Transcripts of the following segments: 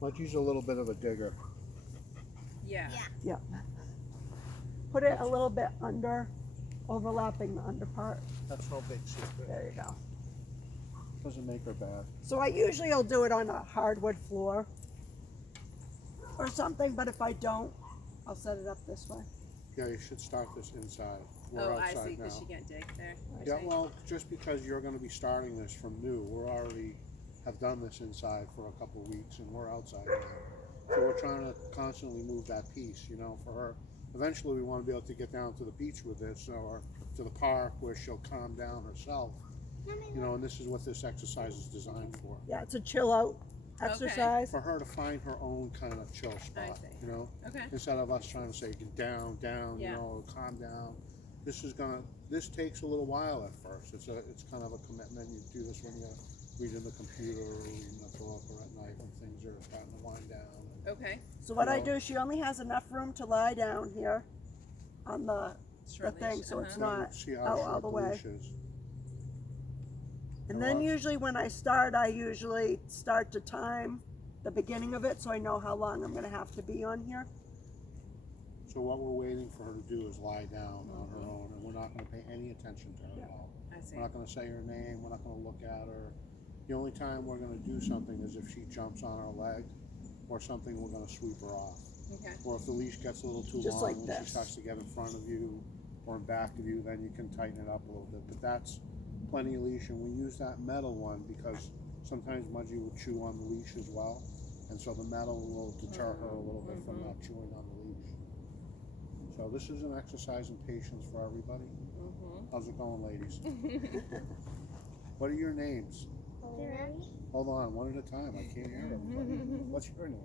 Mudge's a little bit of a digger. Yeah. Yeah. Put it a little bit under, overlapping the under part. That's no big secret. There you go. Doesn't make her bad. So I usually will do it on a hardwood floor or something, but if I don't, I'll set it up this way. Yeah, you should start this inside. We're Oh, I outside see, now. because she can't dig there. Yeah, well, just because you're going to be starting this from new, we're already have done this inside for a couple of weeks, and we're outside now. So we're trying to constantly move that piece, you know, for her. Eventually, we want to be able to get down to the beach with this, or to the park where she'll calm down herself. You know, and this is what this exercise is designed for. Yeah, it's a chill out exercise. For her to find her own kind of chill spot, you know, Okay. instead of us trying to say down, Yeah. you know, calm down. This takes a little while at first. It's kind of a commitment. You do this when you're reading the computer or reading a book, or at night when things are starting to wind down. Okay. So what I do, she only has enough room to lie down here on the Short thing, leash, so it's uh-huh. not See how out short all the the way. leash is. And then usually when I start to time the beginning of it so I know how long I'm going to have to be on here. So what we're waiting for her to do is lie down on her own, and we're not going to pay any attention to her at all. I see. We're not going to say her name. We're not going to look at her. The only time we're going to do something is if she jumps on our leg or something, we're going to sweep her off. Okay. Or if the leash gets a little too Just long like and this. she starts to get in front of you or in back of you, then you can tighten it up a little bit. But that's plenty of leash, and we use that metal one because sometimes Mudgy will chew on the leash as well, and so the metal will deter her a little bit from not chewing on the leash. So this is an exercise in patience for everybody. How's it going, ladies? What are your names? Hold on, one at a time. I can't hear everybody. What's your name?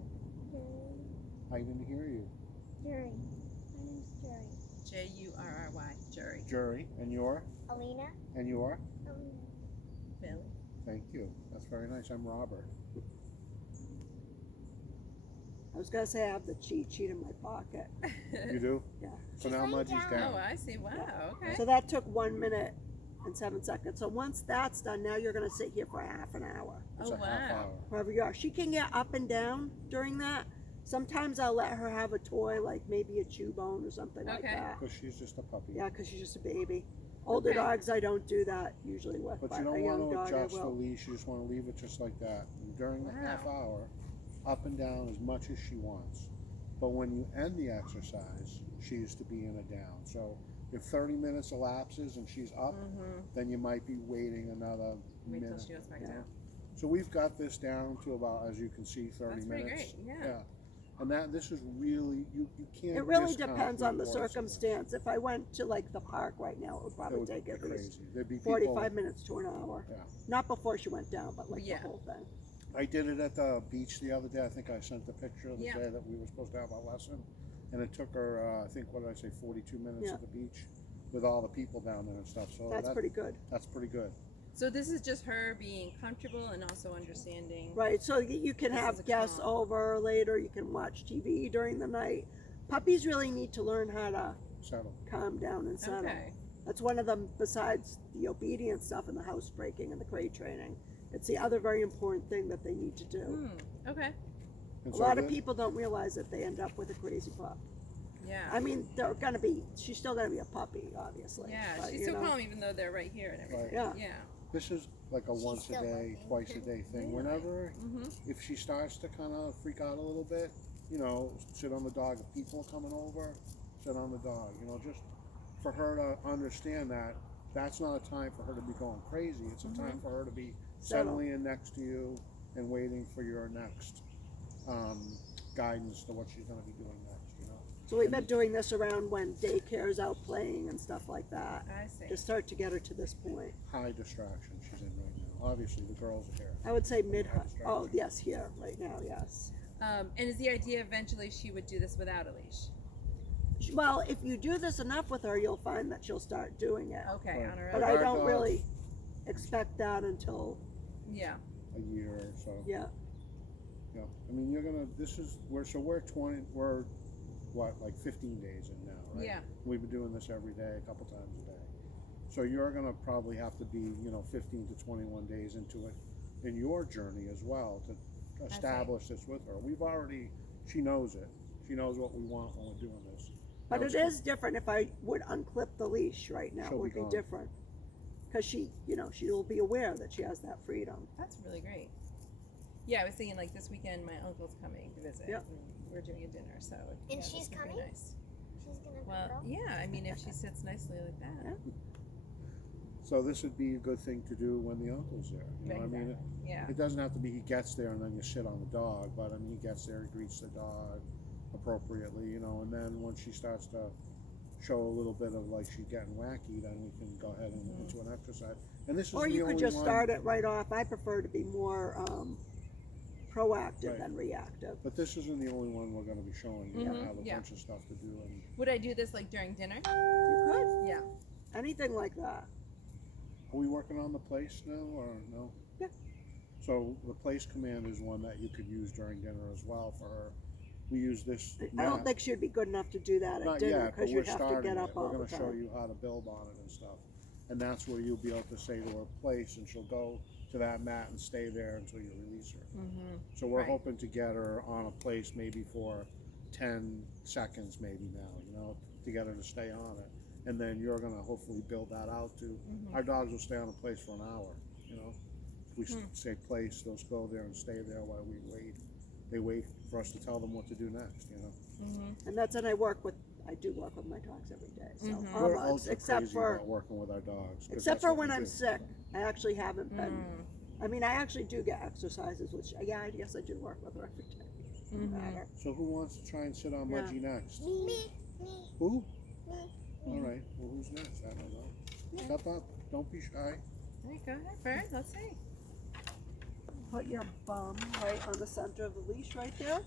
I didn't hear you. Jury. My name's Jury. Jurry. Jury. Jury. And your? Alina. And your? Billy. Thank you. That's very nice. I'm Robert. I was going to say I have the cheat sheet in my pocket. You do? Yeah. So now Mudgy's down. Oh, I see. Wow. Okay. So that took 1 minute and 7 seconds. So once that's done, now you're going to sit here for a half an hour. It's Oh, a half wow. hour. Wherever you are. She can get up and down during that. Sometimes I'll let her have a toy, like maybe a chew bone or something like Okay. that. Because she's just a puppy. Yeah, because she's just a baby. Older Okay. dogs, I don't do that usually with. But But you a don't young want dog, to I adjust the will. leash. You just want to leave it just like that. And during the Wow. half hour, up and down as much as she wants. But when you end the exercise, she is to be in a down. So if 30 minutes elapses and she's up, then you might be waiting another Wait till minute. she goes back Yeah. down. So we've got this down to about, as you can see, 30 That's pretty minutes. great, yeah. And this is really, you can't It really discount depends on the importance of this. circumstance. If I went to like the park right now, it would It probably would take be at least crazy. There'd be people, 45 minutes to an hour. Yeah. Not before she went down, but like Yeah. the whole thing. I did it at the beach the other day. I think I sent the picture of the Yeah. day that we were supposed to have our lesson. And it took her, I think, what did I say, 42 minutes Yeah. at the beach with all the people down there and stuff. So That's pretty good. That's pretty good. So this is just her being comfortable and also understanding. Right, so you can This is have a guests calm. over later. You can watch TV during the night. Puppies really need to learn how to Settle. calm down and settle. Okay. That's one of them, besides the obedience stuff and the housebreaking and the crate training. It's the other very important thing that they need to do. Okay. And A so lot of the- people don't realize that they end up with a crazy pup. Yeah. I mean, she's still gonna be a puppy, obviously. Yeah. but, She's you so know, calm even though they're right here and everything. Right. Yeah. Yeah. This is like a once a still day, looking. twice a day thing. Really? Whenever, Mhm. if she starts to kind of freak out a little bit, you know, sit on the dog. If people are coming over, sit on the dog. You know, just for her to understand that that's not a time for her to be going crazy. It's a time for her to be Settle. settling in next to you and waiting for your next guidance to what she's going to be doing next. You know. So we've been doing this around when daycare's out playing and stuff like that. I see. To start to get her to this point. High distraction she's in right now. Obviously, the girls are here. I would say mid. High Oh, distraction. yes, here right now, yes. And is the idea eventually she would do this without a leash? Well, if you do this enough with her, you'll find that she'll start doing it. Okay, Right. on her But own. I Our don't dogs- really expect that until, Yeah. A year or so. yeah. Yeah, I mean, we're 20, we're what, like 15 days in now, right? Yeah. We've been doing this every day, a couple times a day. So you're gonna probably have to be, 15 to 21 days into it in your journey as well to establish this with her. She knows it. She knows what we want when we're doing this. But Now it it's is different if I would unclip the leash right now. It She'll be would be gone. different. Because she, she'll be aware that she has that freedom. That's really great. Yeah, I was thinking like this weekend my uncle's coming to visit. Yep. And we're doing a dinner, so And this she's would be coming? nice. She's gonna Well, cuddle. yeah, I mean if she sits nicely like that. Yeah. So this would be a good thing to do when the uncle's there. You know, what I mean, Exactly. Yeah. it doesn't have to be he gets there and then you sit on the dog, but I mean he gets there, he greets the dog appropriately, and then once she starts to show a little bit of like she's getting wacky, then we can go ahead and into an exercise. And this is Or the you only could just one, start it right off. I prefer to be more proactive Right. than reactive. But this isn't the only one we're going to be showing. We're going to have a Yeah. bunch of stuff to do. And Would I do this like during dinner? You could. Yeah. Anything like that. are we working on the place now or no? Yeah. So the place command is one that you could use during dinner as well for her. We use this. I don't map. think she'd be good enough to do that at Not dinner yet, but because we're you'd have to starting get up it. all We're the going to show time. you how to build on it and stuff. And that's where you'll be able to say to her place, and she'll go to that mat and stay there until you release her. Mm-hmm. So we're Right. hoping to get her on a place maybe for 10 seconds maybe now, to get her to stay on it. And then you're going to hopefully build that out to, our dogs will stay on a place for an hour, If we say place, they'll go there and stay there while we wait. They wait for us to tell them what to do next, Mm-hmm. And that's, and I do work with my dogs every day. So Mhm. We're almost, ultra except crazy for about working with our dogs. 'cause except that's for what when we I'm do. sick. I actually haven't been. Mm. I mean, I actually do get exercises, which I guess I do work with her every day. Doesn't matter. So who wants to try and sit on Yeah. Mudgy next? Me. Who? Me. All right. Well, who's next? I don't know. Step up. Don't be shy. All right, go ahead, Bird. Let's see. Put your bum right on the center of the leash right there.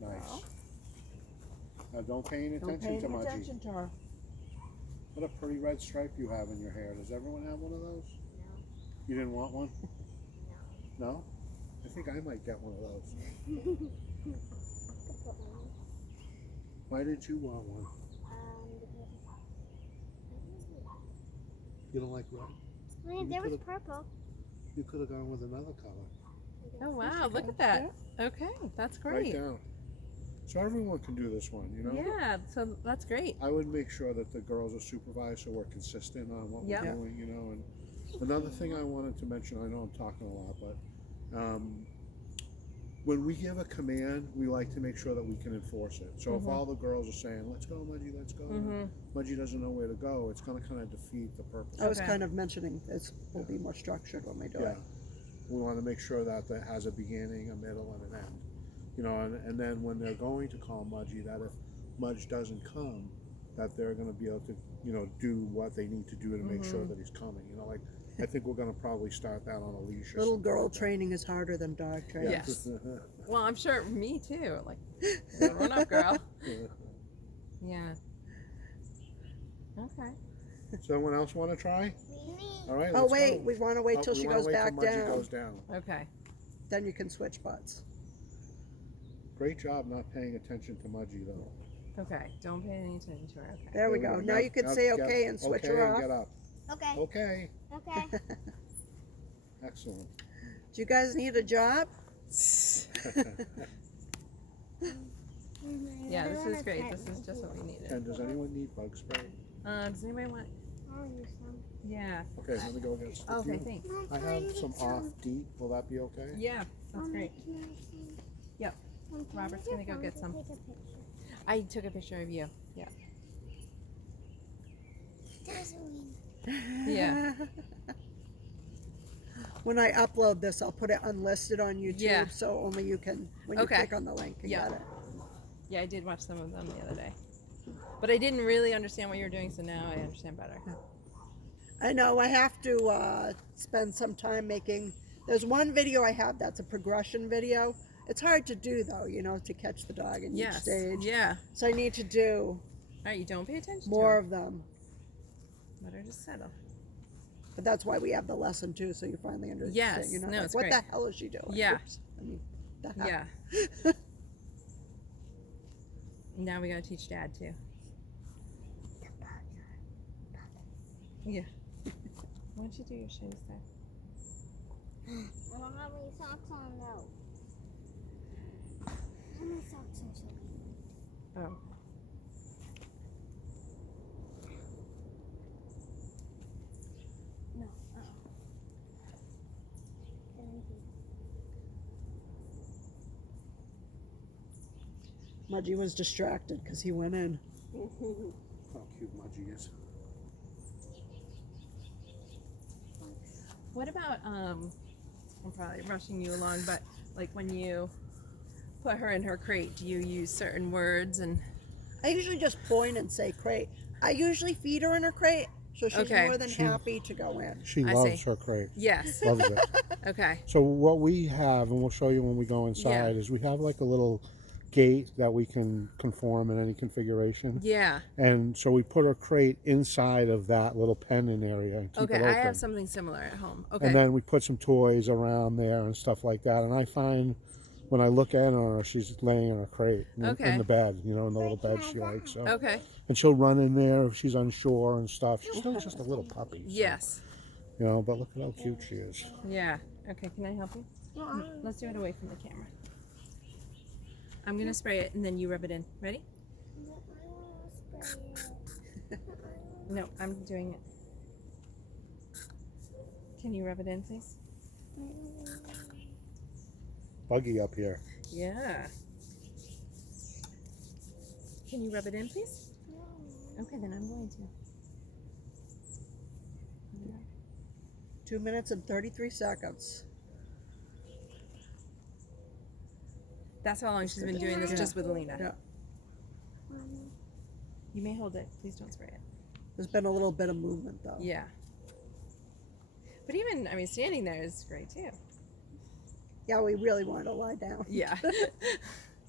Nice. Now don't pay any Don't attention pay to any Mudgy. attention to her. What a pretty red stripe you have in your hair. Does everyone have one of those? No. You didn't want one? No? I think I might get one of those. Why did you want one? You don't like red? Wait, there was purple. You could have gone with another color. Oh wow, look at that. Okay, that's Right great. down. So everyone can do this one, Yeah, so that's great. I would make sure that the girls are supervised so we're consistent on what Yep. we're doing, and another thing I wanted to mention, I know I'm talking a lot, but when we give a command, we like to make sure that we can enforce it. So if all the girls are saying, let's go, Mudgy, let's go, and Mudgy doesn't know where to go, it's going to kind of defeat the purpose. I was Okay. kind of mentioning this will be more structured when we do Yeah. it. We want to make sure that that has a beginning, a middle, and an end. And then when they're going to call Mudgy, that if Mudge doesn't come, that they're going to be able to, do what they need to do to make sure that he's coming. I think we're going to probably start that on a leash. Or Little something girl like that. training is harder than dog training. Yes. Well, I'm sure me too. Like, grown up girl. Yeah. Okay. Someone else want to try? All right. Oh let's wait, go. we want to wait Oh, till we she wanna goes wait till back Mudgy down. goes down. Okay. Then you can switch butts. Great job not paying attention to Mudgy though. Okay. Don't pay any attention to her. Okay. There we go. Now you can say okay and switch okay her and off. get up. Okay. Okay. Okay. Excellent. Do you guys need a job? Yeah, this is great. This is just what we needed. And does anyone need bug spray? Does anybody want? I'll use some. Yeah. Okay, let me go get some. Okay. Thanks. I have some off deep. Will that be okay? Yeah, that's great. Yep. Robert's gonna go get some. I took a picture of you. Yeah. Yeah. When I upload this, I'll put it unlisted on YouTube, Yeah. so only you can, when you Okay. click on the link, you Yeah. get it. Yeah, I did watch some of them the other day, but I didn't really understand what you were doing, so now I understand better. I know, I have to spend some time making, there's one video I have that's a progression video. It's hard to do though, to catch the dog in each Yes. stage. Yeah. So I need to do All right. You don't pay attention. more To of them. her. Let her just settle. But that's why we have the lesson too, so you finally understand. Yes. You're not No, like, it's what great. the hell is she doing? Yeah. Oops. I mean, the heck. Yeah. Now we gotta teach Dad too. Yeah. Why don't you do your shoes there? I don't have any socks on though. How many socks on Shelby? Oh. No. Mudgy was distracted because he went in. How cute Mudgy is. What about I'm probably rushing you along, but like when you put her in her crate, do you use certain words and? I usually just point and say crate. I usually feed her in her crate, so she's Okay. more than happy to go in. She I loves see. her crate. Yes. Loves it. Okay. So what we have, and we'll show you when we go inside, is we have like a little gate that we can conform in any configuration. Yeah. And so we put our crate inside of that little pendant area and keep Okay. it I open. have something similar at home. Okay. And then we put some toys around there and stuff like that. And I find when I look at her, she's laying in her crate in Okay. the bed, you know, in the little bed she likes. So. Okay. And she'll run in there if she's unsure and stuff. She's still just a little puppy. So, Yes. you know, but look at how cute she is. Yeah. Okay. Can I help you? No, Let's do it away from the camera. I'm gonna spray it and then you rub it in. Ready? No, I'm doing it. Can you rub it in, please? Buggy up here. Yeah. Can you rub it in, please? Okay, then I'm going to. 2 minutes and 33 seconds. That's how long she's been doing this, Yeah. just with Alina. Yeah. You may hold it. Please don't spray it. There's been a little bit of movement though. Yeah. But even, I mean, standing there is great too. Yeah, we really want to lie down. Yeah.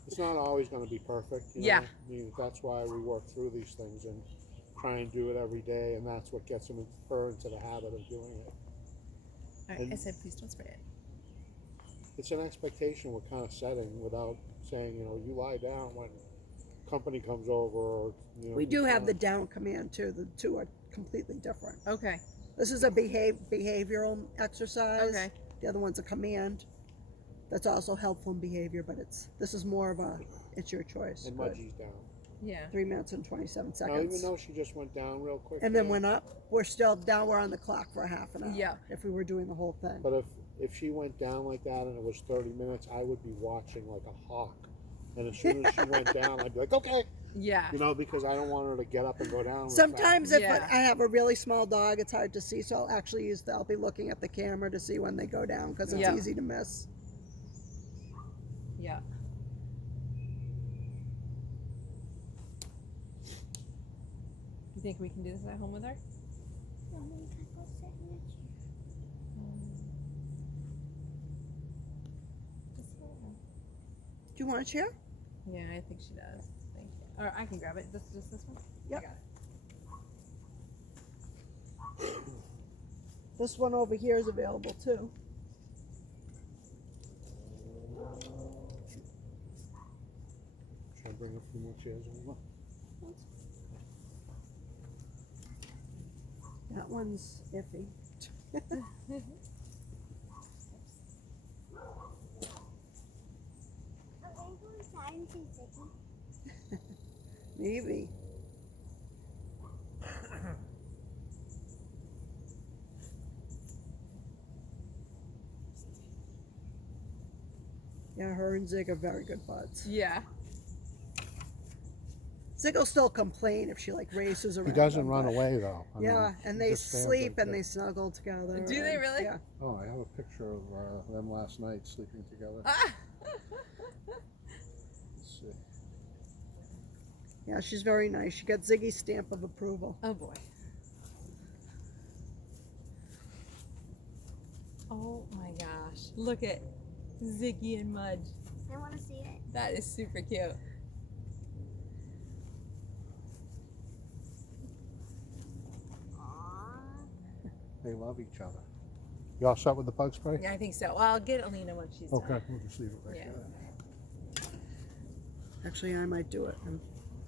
It's not always going to be perfect. You know? Yeah. I mean, that's why we work through these things and try and do it every day, and that's what gets her into the habit of doing it. All right, I said please don't spray it. It's an expectation we're kind of setting without saying, you know, you lie down when company comes over, or you know. We do have the down command too. The two are completely different. Okay. This is a behavioral exercise. Okay. The other one's a command. That's also helpful in behavior, but this is more of a it's your choice. And But Mudgy's down. Yeah. 3 minutes and 27 Now, seconds. even though she just went down real quick. And then went up. We're still down. We're on the clock for a half an hour. Yeah. If we were doing the whole thing. But if she went down like that and it was 30 minutes, I would be watching like a hawk. And as soon as she went down, I'd be like, okay. Yeah. You know, because I don't want her to get up and go down. real Sometimes fast. if Yeah. I have a really small dog, it's hard to see. So I'll actually I'll be looking at the camera to see when they go down because it's Yeah. easy to miss. Yeah. You think we can do this at home with her? Do you want a chair? Yeah, I think she does. Thank you. Or I can grab it. Just this one? Yep. I got it. This one over here is available too. Should I bring a few more chairs over? That one's iffy. Maybe. Yeah, her and Zig are very good buds. Yeah. Zig will still complain if she like races around. He doesn't him, run but- away though. I Yeah, mean, and he they just stands sleep right and there. they snuggle together. Do they and- really? Yeah. Oh, I have a picture of them last night sleeping together. Ah! Let's see. Yeah, she's very nice. She got Ziggy's stamp of approval. Oh boy. Oh my gosh. Look at Ziggy and Mudge. I want to see it. That is super cute. Aww. They love each other. You all set with the bug spray? Yeah, I think so. Well, I'll get Alina when she's Okay, done. we'll just leave it right Yeah. there. Actually, I might do it.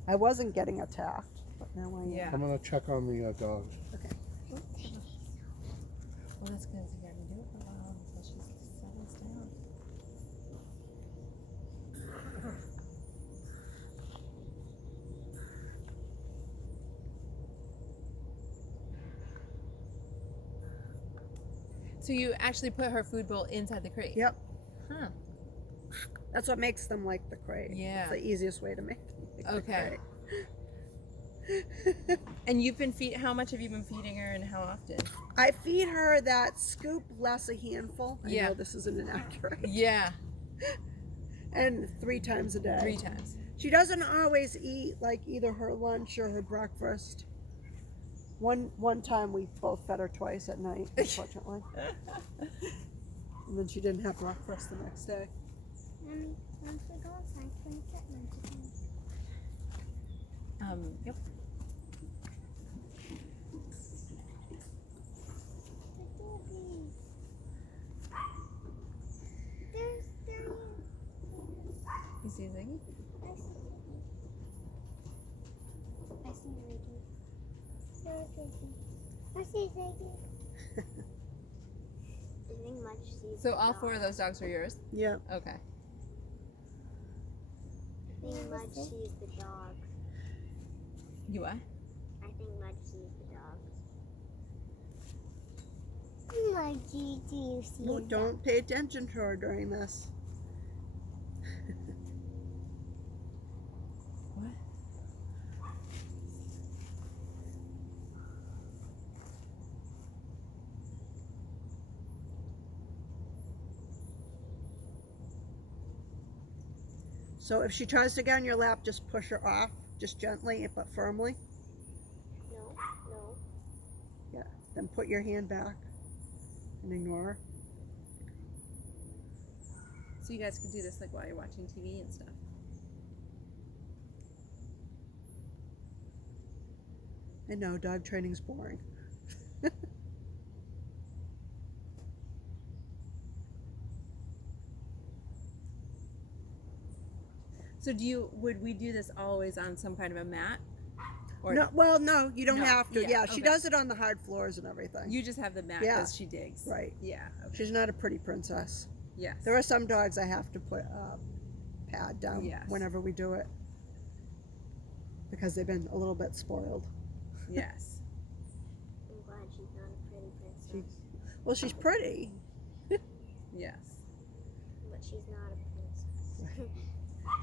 I wasn't getting attacked, but now I am. Yeah. I'm gonna check on the dogs. Okay. Well, that's because you got to do it for a while until she's So you actually put her food bowl inside the crate? Yep. Huh. That's what makes them like the crate. Yeah. It's the easiest way to make them like the Okay. crate. And how much have you been feeding her and how often? I feed her that scoop less a handful. I Yeah. know this isn't inaccurate. Yeah. And 3 times a day. 3 times. She doesn't always eat like either her lunch or her breakfast. One time we both fed her twice at night, unfortunately. And then she didn't have breakfast the next day. Once we go outside, can we get lunch? Yep. You see Ziggy? I see Ziggy. I see Ziggy. I think Mudge sees So the all dog. 4 of those dogs are yours? Yeah. Okay. I think Mudge sees the dogs. You what? I think Mudge sees the dogs. Mudgy, do you see No, the don't pay attention to her during this. What? So if she tries to get on your lap, just push her off, just gently but firmly. No, no. Yeah. Then put your hand back and ignore her. So you guys can do this like while you're watching TV and stuff. I know, dog training's boring. So would we do this always on some kind of a mat? Or No, well, no, you don't No, have to. yeah, Yeah, she okay. does it on the hard floors and everything. you just have the mat Yeah. because she digs? Right. Yeah. Okay. She's not a pretty princess. Yes. There are some dogs I have to put a pad down Yes. whenever we do it because they've been a little bit spoiled. Yes. I'm glad she's not a pretty princess. Well, she's pretty. Yes. But she's not a princess.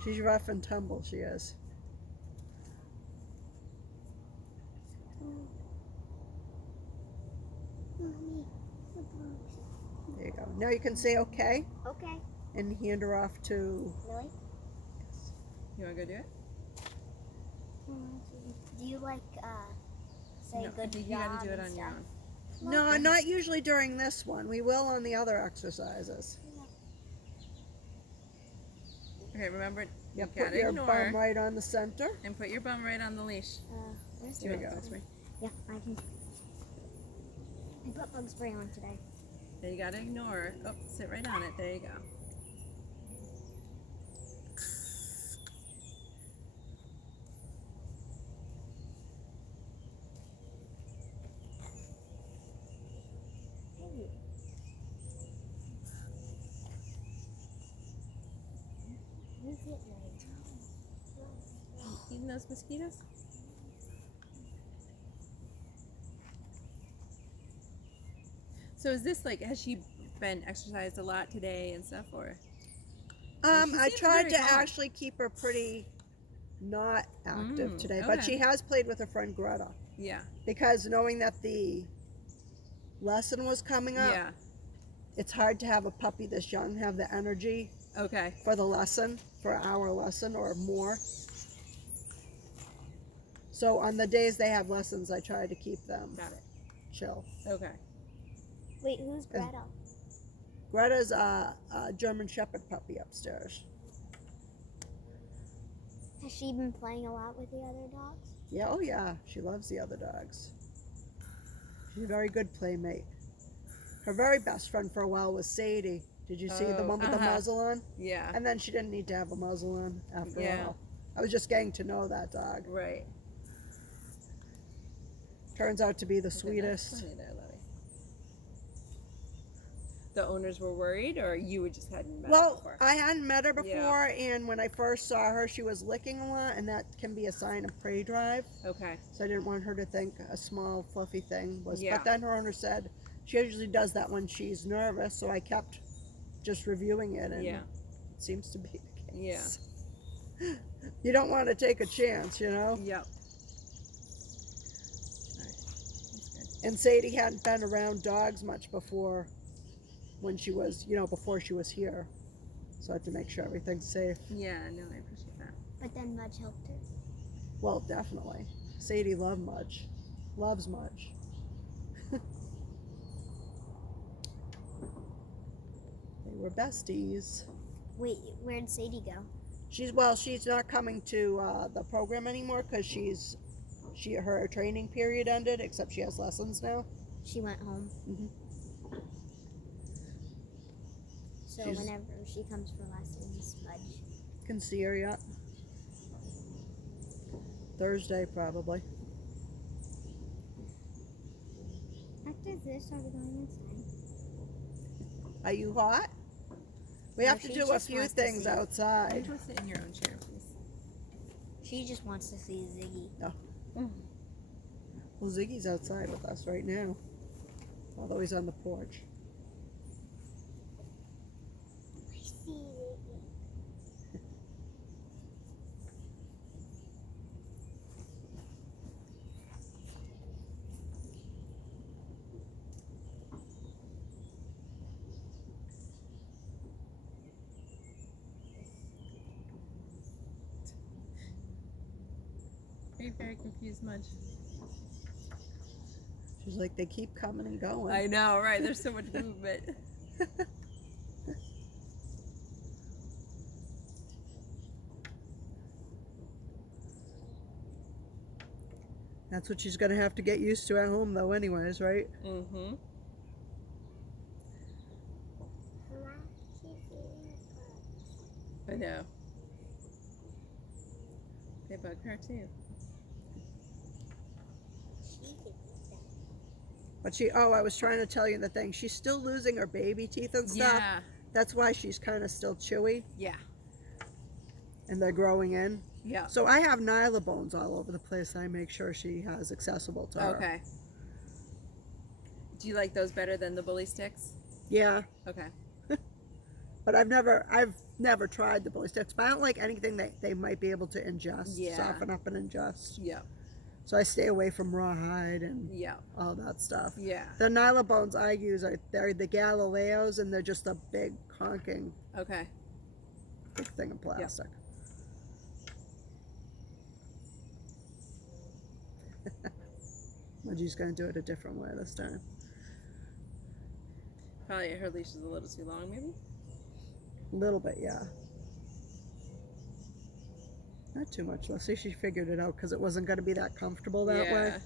She's rough and tumble, she is. Mommy, the box. There you go. Now you can say okay Okay. and hand her off to. Really? You want to go do it? Do you like say No, good I think job you got to do it and on your stuff? own. No, not usually during this one. We will on the other exercises. Okay, remember, Yeah, you put gotta your ignore bum right on the center. and put your bum right on the leash. Where's Do you There want you to go. go this way? Yeah, I can. I put bug spray on today. Then you gotta ignore. Oh, sit right on it. There you go. Hey. Who's it Eating those mosquitoes? So is this like, has she been exercised a lot today and stuff, or? She I seems tried very to calm. actually keep her pretty not active Mm, today, but okay. she has played with her friend Greta Yeah. because knowing that the lesson was coming up, Yeah. it's hard to have a puppy this young have the energy Okay. for the lesson, for an hour lesson or more. So on the days they have lessons, I try to keep them Got it. chill. Okay. Wait, who's Greta? Greta's a German Shepherd puppy upstairs. Has she been playing a lot with the other dogs? Yeah, oh yeah, she loves the other dogs. She's a very good playmate. Her very best friend for a while was Sadie. Did you see the Oh, one with the uh-huh. muzzle on? Yeah. And then she didn't need to have a muzzle on after Yeah. all. I was just getting to know that dog. Right. Turns out to be the Okay, that's sweetest. funny there, Lily. The owners were worried, or you just hadn't met her Well, before? I hadn't met her before, Yeah. and when I first saw her, she was licking a lot, and that can be a sign of prey drive. Okay. So I didn't want her to think a small, fluffy thing was. Yeah. But then her owner said She usually does that when she's nervous, so I kept just reviewing it, and Yeah. it seems to be the Yeah. case. You don't want to take a chance, you know? Yep. Alright. That's good. And Sadie hadn't been around dogs much before when she was, before she was here. So I had to make sure everything's safe. Yeah, no, I appreciate that. But then Mudge helped her. Well, definitely. Sadie loved Mudge. Loves Mudge. They were besties. Wait, where'd Sadie go? She's not coming to the program anymore because her training period ended, except she has lessons now. She went home. Mhm. So She's- whenever she comes for lessons, Mudge. Can see her yet. Thursday probably. After this, are we going inside? Are you hot? We No, have to she do a just few wants to things see. I outside. just want to sit in your own chair, please. She just wants to see Ziggy. Well, Ziggy's outside with us right now, although he's on the porch. I see Ziggy. Very, very confused, Mudge. She's like, they keep coming and going. I know, right? There's so much movement. That's what she's gonna have to get used to at home, though, anyways, right? Mm-hmm. Mama, she's eating bugs. I know. They bug her too. She can eat them. But I was trying to tell you the thing. She's still losing her baby teeth and stuff. Yeah. That's why she's kind of still chewy, Yeah. and they're growing in. Yeah. So I have Nyla bones all over the place that I make sure she has accessible to her. Okay. Do you like those better than the bully sticks? Yeah, Okay. but I've never tried the bully sticks. But I don't like anything that they might be able to ingest, Yeah. soften up and ingest. Yeah. So I stay away from rawhide and Yeah. all that stuff. Yeah. The Nyla bones I use they're the Galileos, and they're just a big honking Okay. big thing of plastic. Mudgie's gonna do it a different way this time. Probably her leash is a little too long, maybe. A little bit, yeah. Not too much. Let's see, she figured it out because it wasn't gonna be that comfortable that way. Yeah.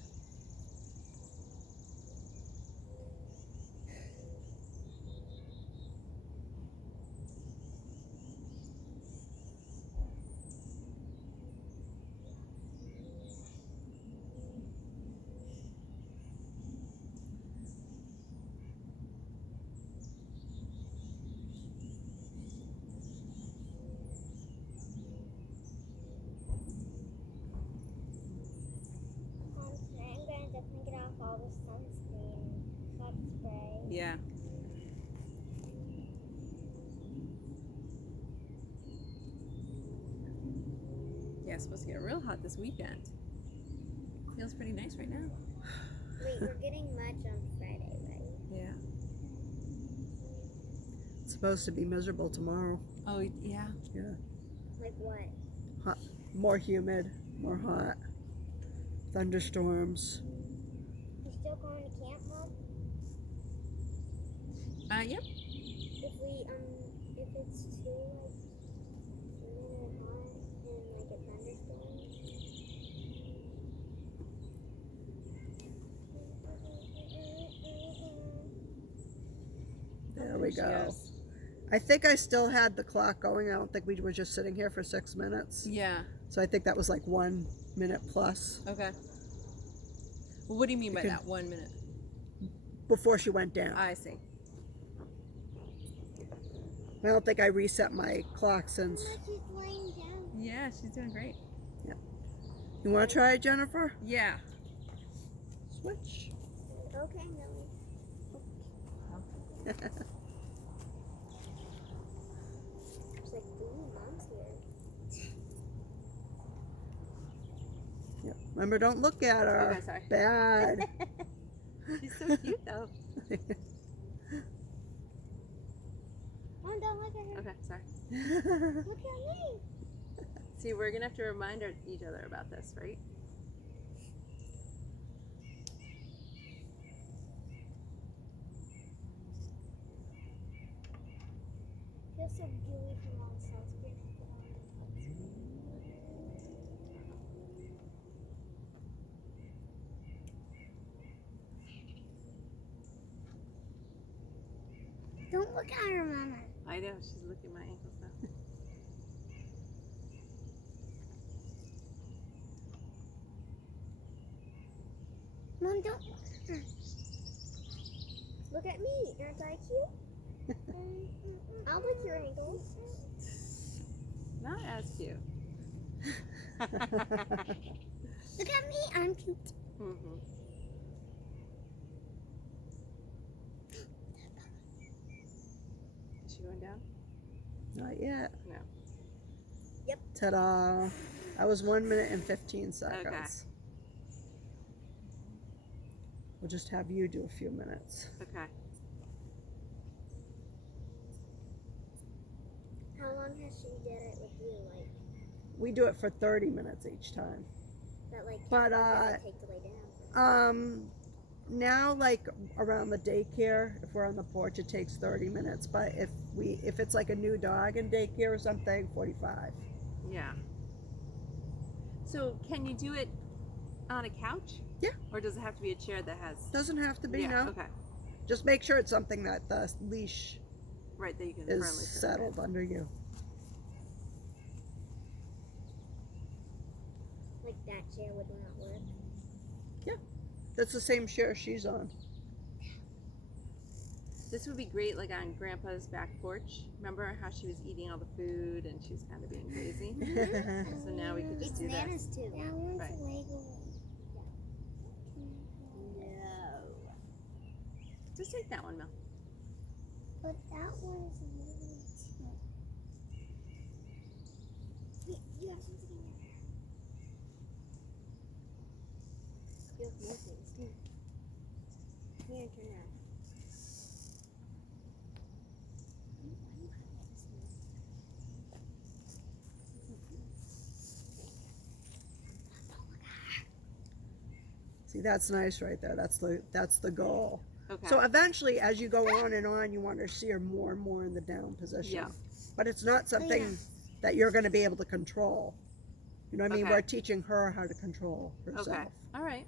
Today I'm going to definitely get off all the sunscreen, sun spray. Yeah. Yeah, it's supposed to get real hot this weekend. Feels pretty nice right now. Wait, we're getting Mudge on Friday, right? Yeah. It's supposed to be miserable tomorrow. Oh, yeah. Yeah. Like what? Hot, more humid, more hot. Thunderstorms. You still going to camp, Mom? Yep. If it's too like humid and hot and like a thunderstorm. There we She go. is. I think I still had the clock going. I don't think we were just sitting here for 6 minutes. Yeah. So I think that was like 1 minute plus Okay. Well, what do you mean by Okay. that 1 minute? before she went down. I see. I don't think I reset my clock since. She's laying down. Yeah, she's doing great. You want to try it, Jennifer? Yeah. Switch. Okay, Millie. She's like, ooh, mom's here. Yeah. Remember, don't look at her. Okay, sorry. Bad. She's so cute though. Mom, don't look at her. Okay, sorry. Look at me. See, we're gonna have to remind each other about this, right? Feels so gooey from all the sunscreen I put on. Don't look at her, Mama. I know, she's licking my ankles now. Mom, don't look at her. Look at me. Aren't I cute? I'll lick your ankles. Not as cute. Look at me. I'm cute. Mm-hmm. Is she going down? Not yet. No. Ta-da. That was 1 minute and 15 seconds. Okay. We'll just have you do a few minutes. Okay. How long has she did it with you? Like, We do it for 30 minutes each time. that like, But, how long does it take to lay down? Now, like around the daycare, if we're on the porch, it takes 30 minutes. But if it's like a new dog in daycare or something, 45. Yeah. So can you do it on a couch? Yeah. Or does it have to be a chair that has? Doesn't have to be, Yeah. no. Okay. Just make sure it's something that the leash Right, that you can is firmly sit settled under you. Like that chair would not work. That's the same chair she's on. This would be great, like on Grandpa's back porch. Remember how she was eating all the food and she was kind of being crazy? So now we could just It's do that. Nana's too. That one's Right. a Lego one. No. Just take that one, Mel. But that one is a Lego too. You have something in there. You have more things too. Here, turn around. See, that's nice right there. That's the goal. Okay. So eventually, as you go on and on, you want to see her more and more in the down position. Yeah. But it's not something that you're going to be able to control. You know what I mean? Okay. We're teaching her how to control herself. Okay. All right.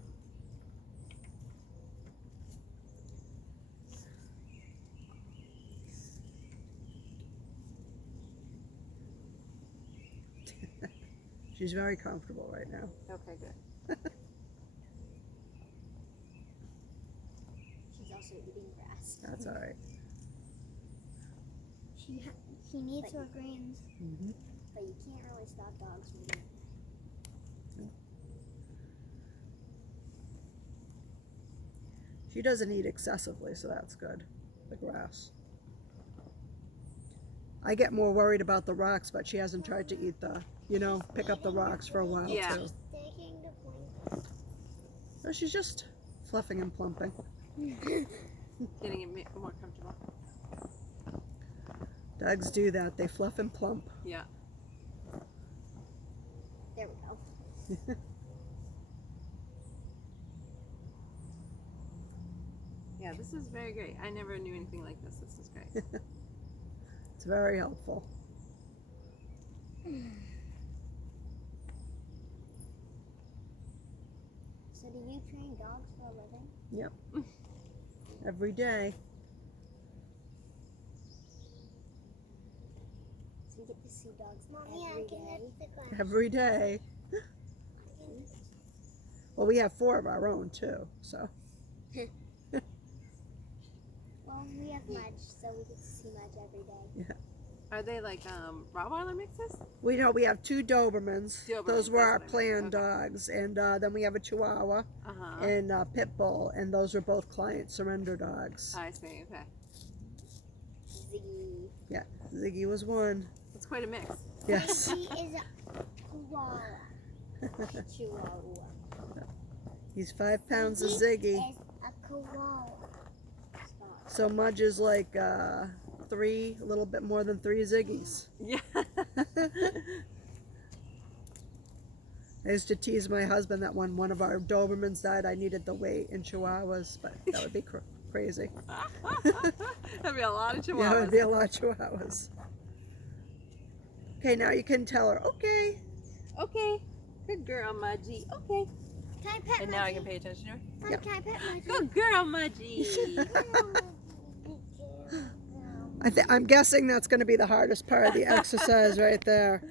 She's very comfortable right now. Okay, good. She's also eating grass. That's all right. He needs her greens, Mm-hmm. but you can't really stop dogs from doing it. She doesn't eat excessively, so that's good. The grass. I get more worried about the rocks, but she hasn't tried to eat pick up the rocks for a while Yeah. too. Taking the point. So she's just fluffing and plumping. Getting it more comfortable. Dogs do that. They fluff and plump. Yeah. There we go. Yeah, this is very great. I never knew anything like this. This is great. It's very helpful. So do you train dogs for a living? Yep. Every day. So you get to see dogs every day? Every day. Well, we have 4 of our own too, so. Well, we have Mudge, so we get to see Mudge every day. Are they like Rottweiler mixes? We know we have 2 Dobermans. Dobermans, Those were our that's what I meant. planned dogs. And then we have a Chihuahua Uh-huh. and a Pit Bull, and those are both client surrender dogs. I see, okay. Ziggy. Yeah, Ziggy was one. It's quite a mix. Yes. Ziggy is a koala. Chihuahua. He's 5 pounds of Ziggy Ziggy. is a koala. Stop. So Mudge is like 3, a little bit more than 3 Ziggies. Yeah. I used to tease my husband that when one of our Dobermans died, I needed the weight in Chihuahuas, but that would be crazy. That'd be a lot of Yeah, it chihuahuas. would be a lot of Chihuahuas. Okay, now you can tell her, okay. Okay. Good girl, Mudgy. Okay. Can I pet And now I can Mudgy? pay attention to her. Mom, Yep. can I pet Mudgy? Good girl, Mudgy. I'm guessing that's going to be the hardest part of the exercise right there.